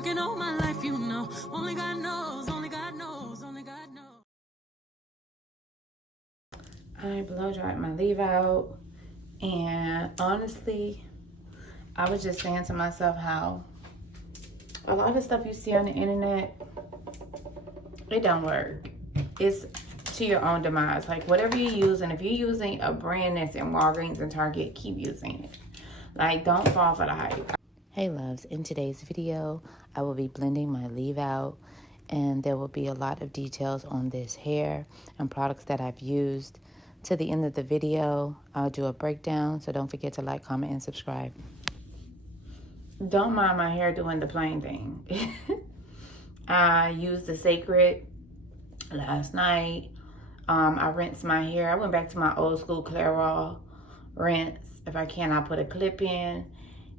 working all my life, you know. Only God knows, only God knows, only God knows. I blow dried my leave out, and honestly, I was just saying to myself how a lot of stuff you see on the internet, it don't work. It's to your own demise. Like whatever you use, and if you're using a brand that's in Walgreens and Target, keep using it. Like don't fall for the hype. Hey loves, in today's video, I will be blending my leave out, and there will be a lot of details on this hair and products that I've used. To the end of the video, I'll do a breakdown, so don't forget to like, comment, and subscribe. Don't mind my hair doing the plain thing. I used the Sacred last night. I rinsed my hair. I went back to my old school Clairol rinse. If I can, I'll put a clip in.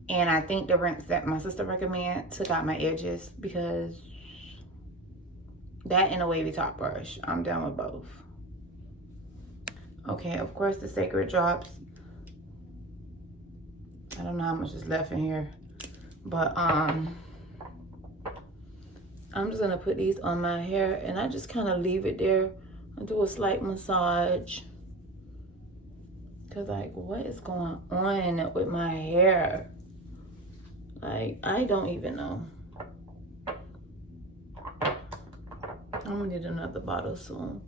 And I think the rinse that my sister recommended took out my edges, because that and a wavy top brush, I'm done with both. Okay, of course the Sacred drops. I don't know how much is left in here, but I'm just gonna put these on my hair, and I just kind of leave it there. I do a slight massage, cause like, what is going on with my hair? Like, I don't even know. I'm gonna need another bottle soon.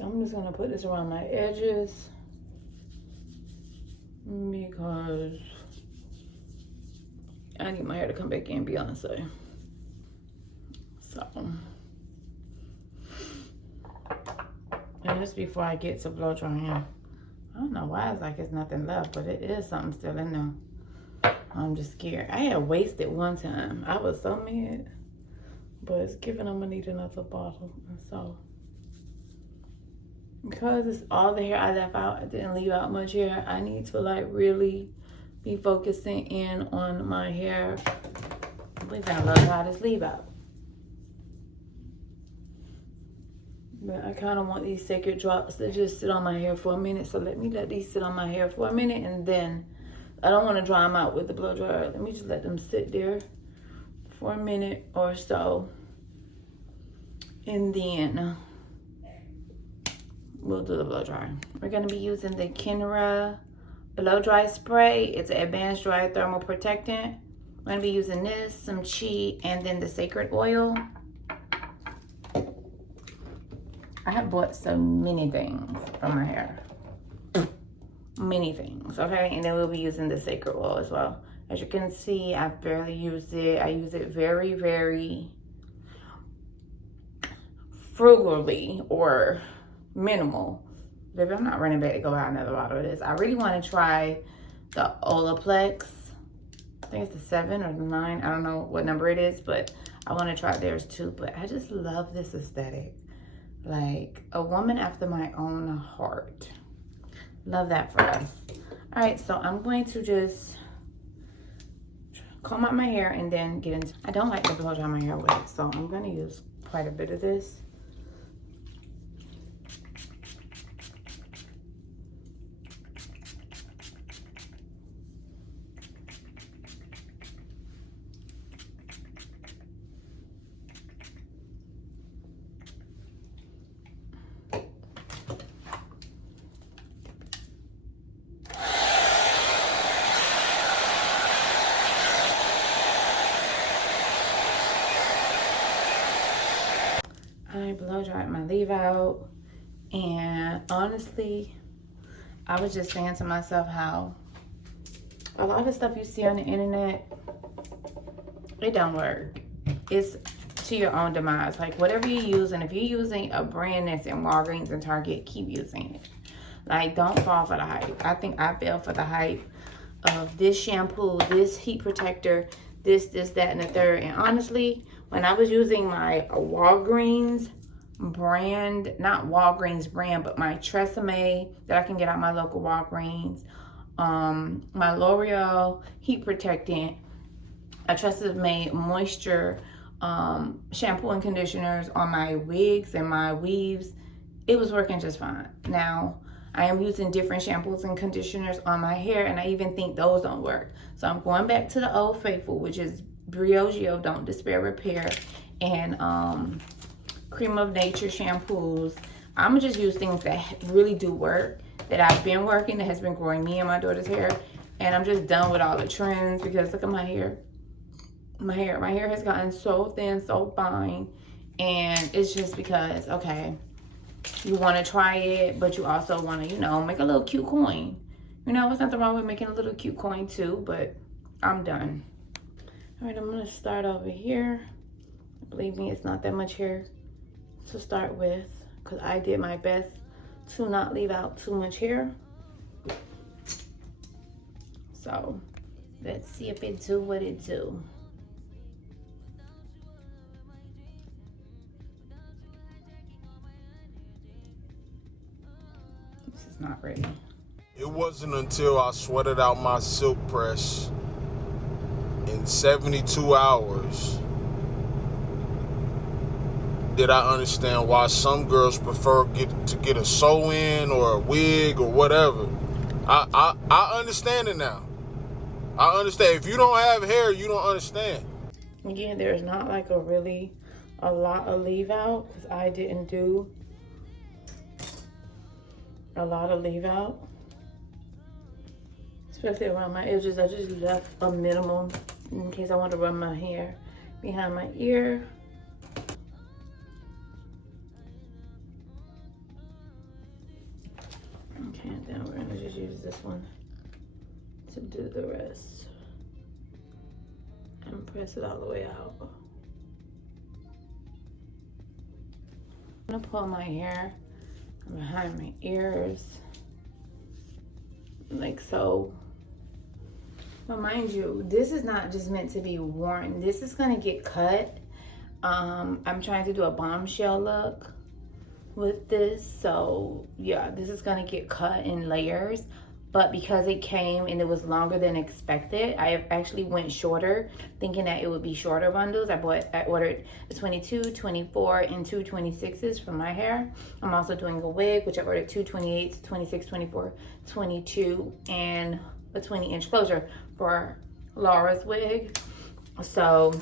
I'm just gonna put this around my edges, because I need my hair to come back in, Beyonce. So, and that's before I get to blow drying. I don't know why it's like it's nothing left, but it is something still in there. I'm just scared. I had wasted one time. I was so mad, but it's giving I'm gonna need another bottle. And so, because it's all the hair I left out, I didn't leave out much hair. I need to like really be focusing in on my hair. We're gonna love how this leave out. But I kind of want these Sacred drops to just sit on my hair for a minute. So let me let these sit on my hair for a minute, and then I don't want to dry them out with the blow dryer. Let me just let them sit there for a minute or so, and then we'll do the blow dryer. We're going to be using the Kenra blow dry spray. It's an advanced dry thermal protectant. I'm going to be using this, some Chi, and then the Sacred oil. I have bought so many things for my hair. Many things, okay? And then we'll be using the Sacred oil as well. As you can see, I've barely used it. I use it very, very frugally or minimal. Baby, I'm not running back to go out another bottle of this. I really want to try the Olaplex. I think it's the 7 or the 9. I don't know what number it is, but I want to try theirs too. But I just love this aesthetic. Like a woman after my own heart. Love that for us. All right, so I'm going to just comb out my hair and then get into, I don't like to blow dry my hair with it, so I'm going to use quite a bit of this. I blow dried my leave out, and honestly, I was just saying to myself how a lot of stuff you see on the internet, it don't work. It's to your own demise. Like whatever you use, and if you're using a brand that's in Walgreens and Target, keep using it. Like don't fall for the hype. I think I fell for the hype of this shampoo, this heat protector, this, that, and the third. And honestly, when I was using my Walgreens brand, not Walgreens brand, but my Tresemme that I can get at my local Walgreens, my L'Oreal heat protectant, a Tresemme moisture shampoo and conditioners on my wigs and my weaves, it was working just fine. Now, I am using different shampoos and conditioners on my hair, and I even think those don't work. So I'm going back to the Old Faithful, which is Briogeo Don't Despair Repair and Cream of Nature shampoos. I'm gonna just use things that really do work, that I've been working, that has been growing me and my daughter's hair. And I'm just done with all the trends, because look at my hair. My hair has gotten so thin, so fine. And it's just because, okay, you want to try it, but you also want to, you know, make a little cute coin. You know, there's nothing wrong with making a little cute coin too, but I'm done. All right, I'm going to start over here. Believe me, it's not that much hair to start with, because I did my best to not leave out too much hair. So let's see if it do what it do. This is not ready. It wasn't until I sweated out my silk press in 72 hours did I understand why some girls prefer to get a sew-in or a wig or whatever. I understand it now. I understand. If you don't have hair, you don't understand. Again, there's not like a lot of leave out, because I didn't do a lot of leave out, especially around my edges. I just left a minimum in case I want to run my hair behind my ear. Okay, then we're gonna just use this one to do the rest and press it all the way out. I'm gonna pull my hair behind my ears like so. But mind you, this is not just meant to be worn. This is gonna get cut. I'm trying to do a bombshell look with this, so yeah, this is gonna get cut in layers. But because it came and it was longer than expected, I actually went shorter, thinking that it would be shorter bundles. I ordered a 22, 24, and 2 26s for my hair. I'm also doing a wig, which I ordered 2 28s, 26, 24, 22, and a 20-inch closure for Laura's wig. So,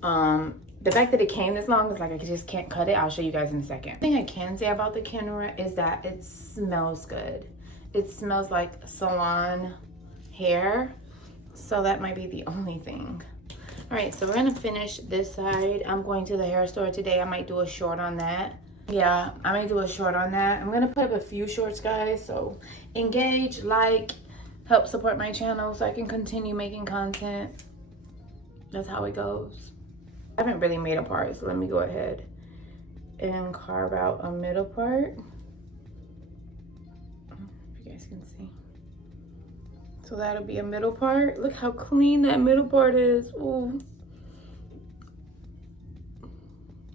the fact that it came this long is like I just can't cut it. I'll show you guys in a second. The thing I can say about the Kenra is that it smells good. It smells like salon hair, so that might be the only thing. All right, so we're gonna finish this side. I'm going to the hair store today. I might do a short on that. Yeah, I might do a short on that. I'm gonna put up a few shorts, guys, so engage, like, help support my channel so I can continue making content. That's how it goes. I haven't really made a part, so let me go ahead and carve out a middle part. Can see, so that'll be a middle part. Look how clean that middle part is. Ooh,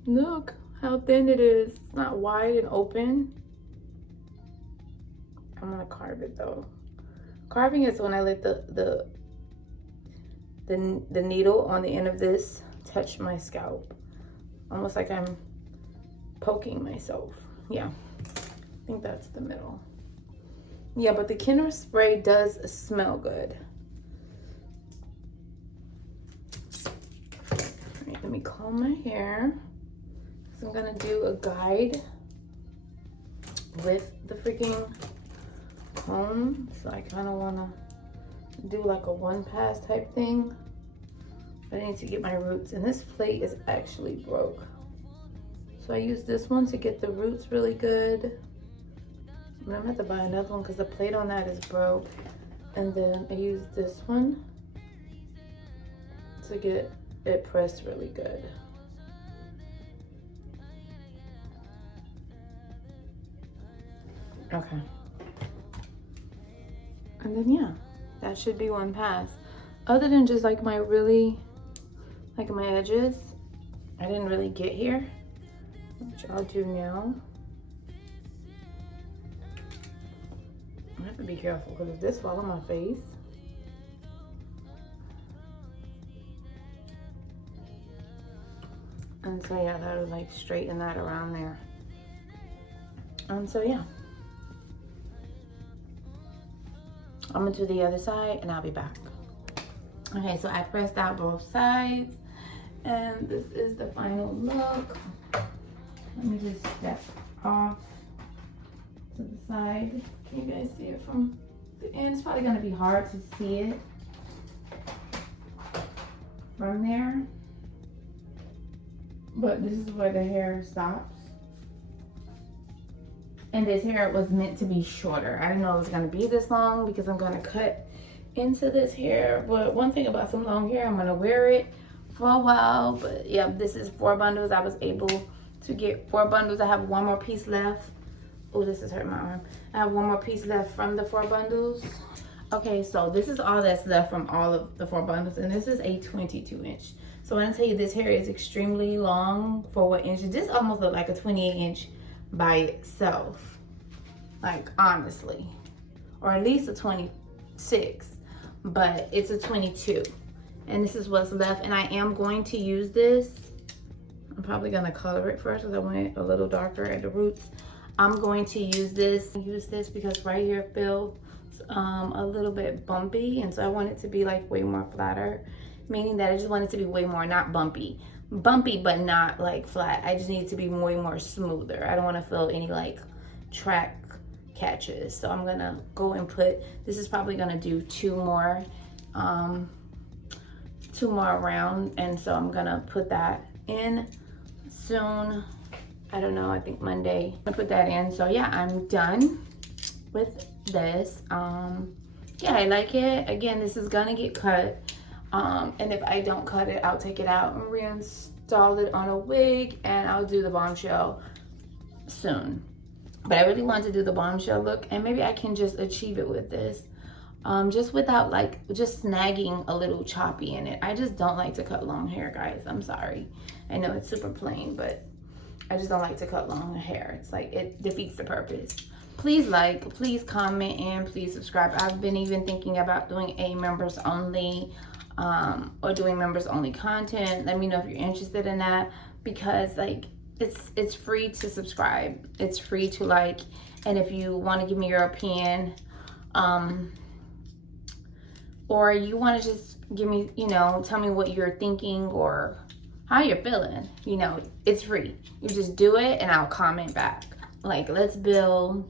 look how thin it is. It's not wide and open. I'm gonna carve it though. Carving is when I let the needle on the end of this touch my scalp, almost like I'm poking myself. Yeah, I think that's the middle. Yeah, but the Kenra spray does smell good. All right, let me comb my hair. So I'm gonna do a guide with the freaking comb. So I kind of wanna do like a one pass type thing. I need to get my roots, and this plate is actually broke. So I use this one to get the roots really good. I'm gonna have to buy another one because the plate on that is broke. And then I use this one to get it pressed really good. Okay. And then yeah, that should be one pass. Other than just like my edges, I didn't really get here, which I'll do now. I have to be careful because if this falls on my face, and so yeah, that'll like straighten that around there. And so yeah, I'm gonna do the other side and I'll be back. Okay, so I pressed out both sides and this is the final look. Let me just step off to the side. Can you guys see it from the end? It's probably gonna be hard to see it from there, but this is where the hair stops. And this hair was meant to be shorter. I didn't know it was gonna be this long because I'm gonna cut into this hair. But one thing about some long hair, I'm gonna wear it for a while. But yeah, this is 4 bundles. I was able to get 4 bundles. I have 1 more piece left. Oh, this is hurting my arm. I have 1 more piece left from the 4 bundles. Okay, so this is all that's left from all of the 4 bundles, and this is a 22 inch. So when I tell you this hair is extremely long for what inch, this almost look like a 28 inch by itself, like honestly, or at least a 26, but it's a 22, and this is what's left. And I am going to use this. I'm probably gonna color it first because I went a little darker at the roots. I'm going to use this because right here feels a little bit bumpy, and so I want it to be like way more flatter, meaning that I just want it to be way more, not bumpy but not like flat. I just need it to be way more smoother. I don't want to feel any like track catches. So I'm gonna go and put, this is probably gonna do 2 more around, and so I'm gonna put that in soon. I don't know, I think Monday. I'm gonna put that in. So yeah, I'm done with this. Yeah, I like it. Again, this is gonna get cut. And if I don't cut it, I'll take it out and reinstall it on a wig, and I'll do the bombshell soon. But I really want to do the bombshell look, and maybe I can just achieve it with this. Just without like, just snagging a little choppy in it. I just don't like to cut long hair, guys. I'm sorry. I know it's super plain, but I just don't like to cut long hair. It's like, it defeats the purpose. Please like, please comment, and please subscribe. I've been even thinking about doing a members only, or doing members only content. Let me know if you're interested in that, because like it's free to subscribe, it's free to like, and if you want to give me your opinion, or you want to just give me, you know, tell me what you're thinking or how you're feeling, you know, it's free. You just do it and I'll comment back. Like, let's build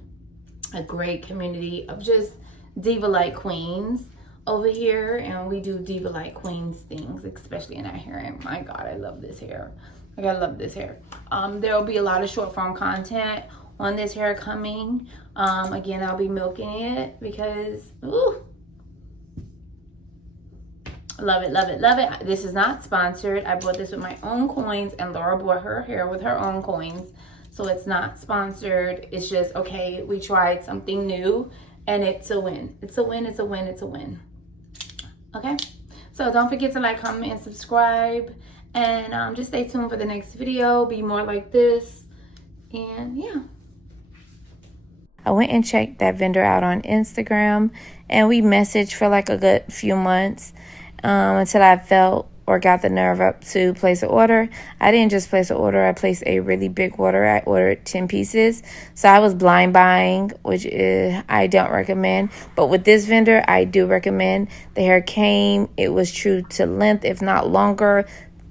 a great community of just diva-like queens over here, and we do diva-like queens things, especially in our hair. And my God, I love this hair. Like, I love this hair. There will be a lot of short form content on this hair coming. Again, I'll be milking it because, ooh, love it, love it, love it. This is not sponsored. I bought this with my own coins, and Laura bought her hair with her own coins. So it's not sponsored. It's just, okay, we tried something new, and it's a win. It's a win, it's a win, it's a win. Okay? So don't forget to like, comment, and subscribe. And just stay tuned for the next video. Be more like this. And yeah. I went and checked that vendor out on Instagram, and we messaged for like a good few months until I felt or got the nerve up to place an order. I didn't just place an order, I placed a really big order. I ordered 10 pieces. So I was blind buying, which I don't recommend. But with this vendor, I do recommend. The hair came, it was true to length, if not longer,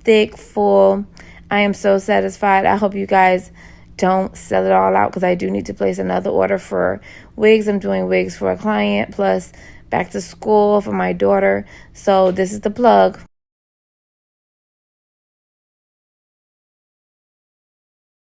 thick, full. I am so satisfied. I hope you guys don't sell it all out, because I do need to place another order for wigs. I'm doing wigs for a client, plus back to school for my daughter. So this is the plug.